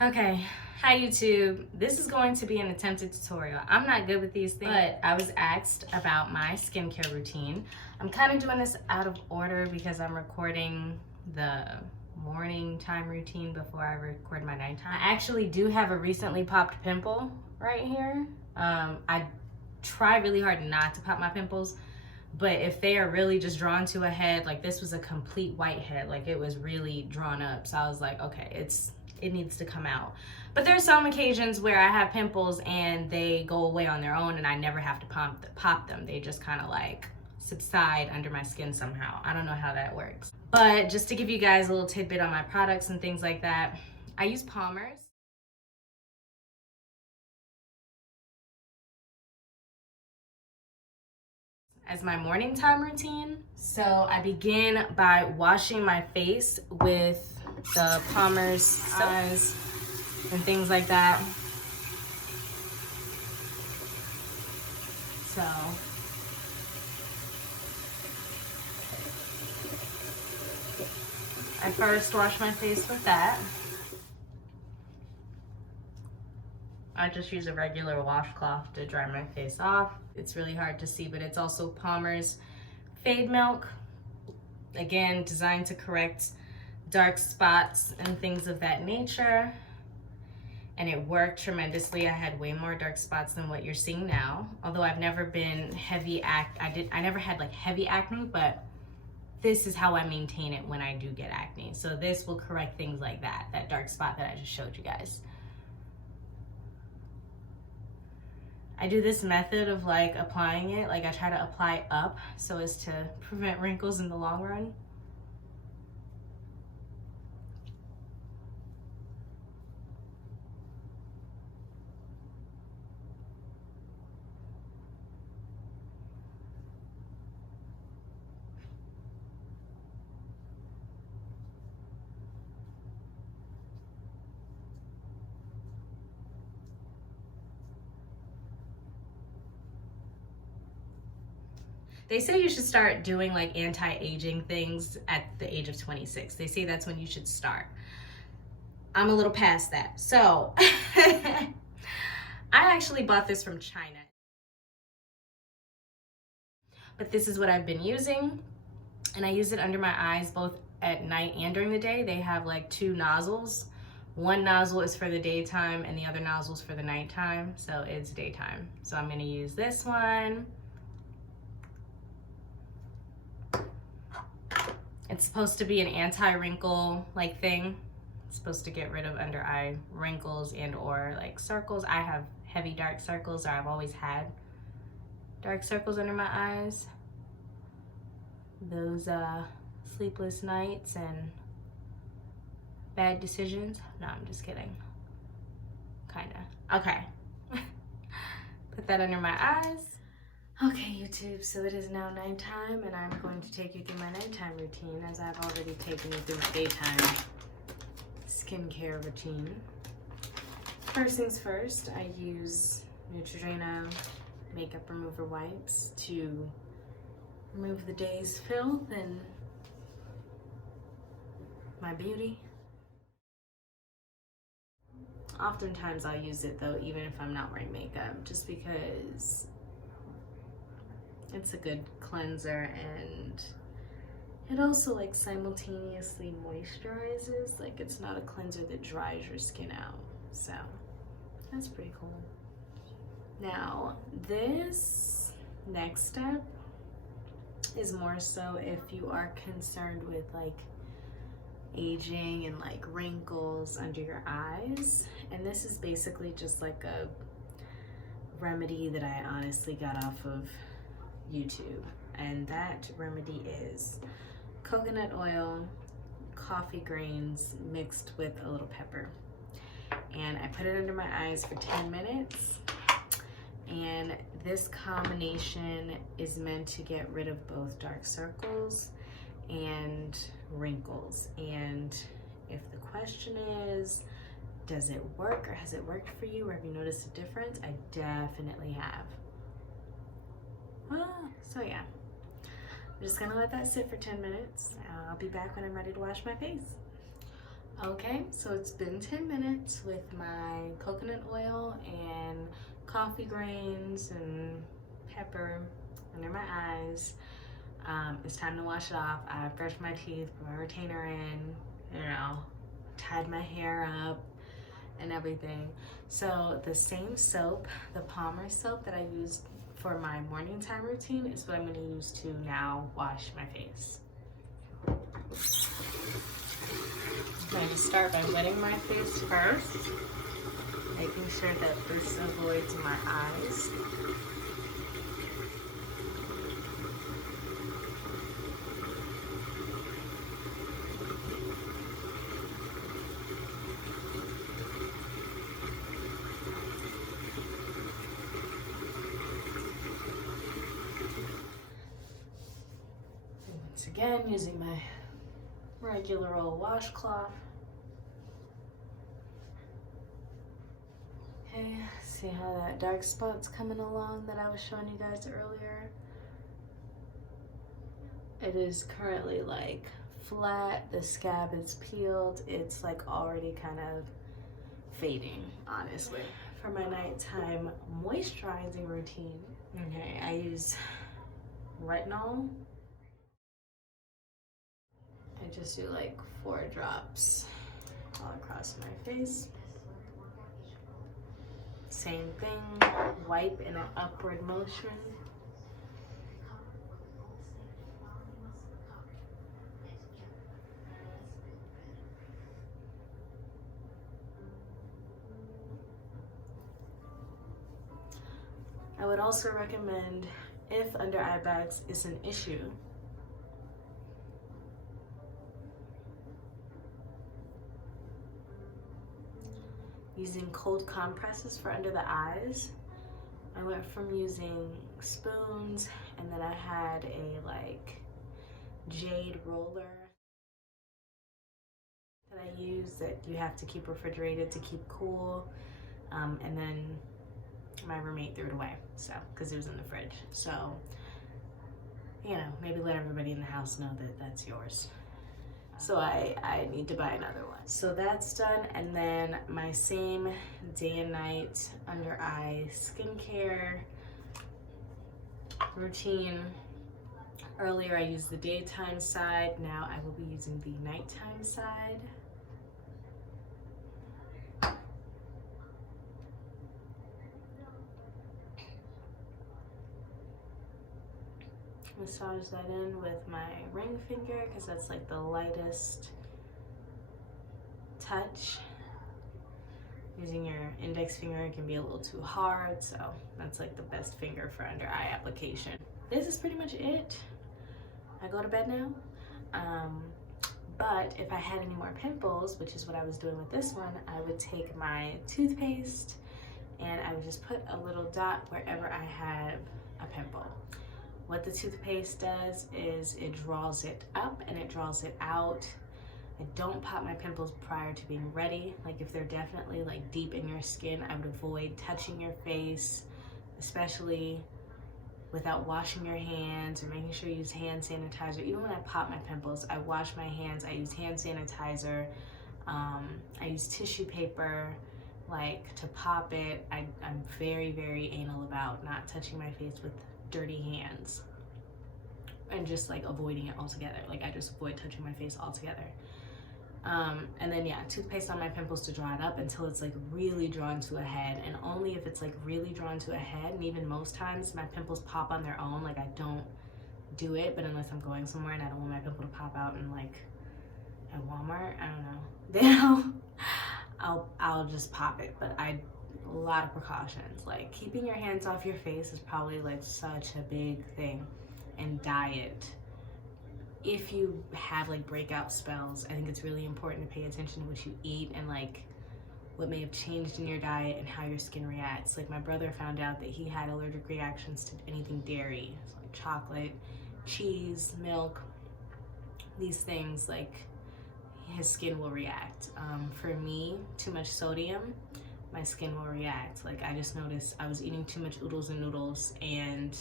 Okay, hi YouTube. This is going to be an attempted tutorial. I'm not good with these things, but I was asked about my skincare routine. I'm kind of doing this out of order because I'm recording the morning time routine before I record my nighttime. I actually do have a recently popped pimple right here. I try really hard not to pop my pimples, but if they are really just drawn to a head, like this was a complete white head, like it was really drawn up. So I was like, okay, it needs to come out. But there's some occasions where I have pimples and they go away on their own and I never have to pop them. They just kind of like subside under my skin somehow. I don't know how that works. But just to give you guys a little tidbit on my products and things like that, I use Palmer's. As my morning time routine. So I begin by washing my face with the Palmer's soaps and things like that. So I first wash my face with that. I just use a regular washcloth to dry my face off. It's really hard to see, but it's also Palmer's Fade Milk. Again, designed to correct dark spots and things of that nature. And it worked tremendously. I had way more dark spots than what you're seeing now. Although I've never been I never had like heavy acne, but this is how I maintain it when I do get acne. So this will correct things like that dark spot that I just showed you guys. I do this method of like applying it, like I try to apply up so as to prevent wrinkles in the long run. They say you should start doing like anti-aging things at the age of 26. They say that's when you should start. I'm a little past that. So I actually bought this from China. But this is what I've been using. And I use it under my eyes both at night and during the day. They have like two nozzles. One nozzle is for the daytime and the other nozzle is for the nighttime. So it's daytime. So I'm gonna use this one. It's supposed to be an anti-wrinkle like thing. It's supposed to get rid of under eye wrinkles and or like circles. I have heavy dark circles, or I've always had dark circles under my eyes. Those sleepless nights and bad decisions. No, I'm just kidding. Kinda. Okay. Put that under my eyes. Okay, YouTube, so it is now nighttime, and I'm going to take you through my nighttime routine as I've already taken you through my daytime skincare routine. First things first, I use Neutrogena makeup remover wipes to remove the day's filth and my beauty. Oftentimes I'll use it though, even if I'm not wearing makeup, just because it's a good cleanser, and it also like simultaneously moisturizes. Like it's not a cleanser that dries your skin out. So that's pretty cool. Now this next step is more so if you are concerned with like aging and like wrinkles under your eyes. And this is basically just like a remedy that I honestly got off of YouTube, and that remedy is coconut oil, coffee grains mixed with a little pepper, and I put it under my eyes for 10 minutes. And this combination is meant to get rid of both dark circles and wrinkles. And if the question is, does it work, or has it worked for you, or have you noticed a difference? I definitely have. So yeah, I'm just gonna let that sit for 10 minutes. I'll be back when I'm ready to wash my face. Okay, so it's been 10 minutes with my coconut oil and coffee grains and pepper under my eyes. It's time to wash it off. I brushed my teeth, put my retainer in, tied my hair up and everything. So the same soap, the Palmer soap that I used for my morning time routine, is what I'm going to use to now wash my face. I'm going to start by wetting my face first, making sure that this avoids my eyes. Once again, using my regular old washcloth. Okay, see how that dark spot's coming along that I was showing you guys earlier? It is currently like flat, the scab is peeled, it's like already kind of fading, honestly. For my nighttime moisturizing routine, okay, I use retinol. I just do like 4 drops all across my face. Same thing, wipe in an upward motion. I would also recommend, if under eye bags is an issue, using cold compresses for under the eyes. I went from using spoons, and then I had a like jade roller that I use that you have to keep refrigerated to keep cool, and then my roommate threw it away, so because it was in the fridge. So, maybe let everybody in the house know that that's yours. So I need to buy another one. So that's done, and then my same day and night under eye skincare routine. Earlier I used the daytime side, now I will be using the nighttime side. Massage that in with my ring finger because that's like the lightest touch. Using your index finger can be a little too hard, so that's like the best finger for under eye application. This is pretty much it. I go to bed now. But if I had any more pimples, which is what I was doing with this one, I would take my toothpaste and I would just put a little dot wherever I have a pimple. What the toothpaste does is it draws it up and it draws it out. I don't pop my pimples prior to being ready. Like if they're definitely like deep in your skin, I would avoid touching your face, especially without washing your hands or making sure you use hand sanitizer. Even when I pop my pimples, I wash my hands, I use hand sanitizer, I use tissue paper, like to pop it. I'm very, very anal about not touching my face with dirty hands and just like avoiding it altogether. Like I just avoid touching my face altogether. And then toothpaste on my pimples to draw it up until it's like really drawn to a head, and only if it's like really drawn to a head. And even most times my pimples pop on their own, like I don't do it, but unless I'm going somewhere and I don't want my pimple to pop out in like at Walmart, I don't know, then I'll just pop it. But a lot of precautions, like keeping your hands off your face is probably like such a big thing. And diet, if you have like breakout spells, I think it's really important to pay attention to what you eat and like what may have changed in your diet and how your skin reacts. Like my brother found out that he had allergic reactions to anything dairy, so like chocolate, cheese, milk, these things, like his skin will react. For me, too much sodium, my skin will react. Like I just noticed I was eating too much oodles and noodles and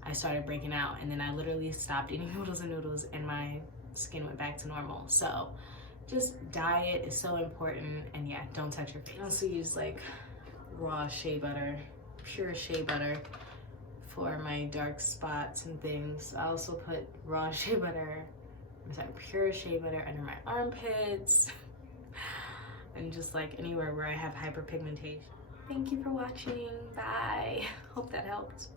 I started breaking out, and then I literally stopped eating oodles and noodles and my skin went back to normal. So just diet is so important, and yeah, don't touch your face. I also use like raw shea butter, pure shea butter for my dark spots and things. I also put raw shea butter, pure shea butter under my armpits and just like anywhere where I have hyperpigmentation. Thank you for watching. Bye. Hope that helped.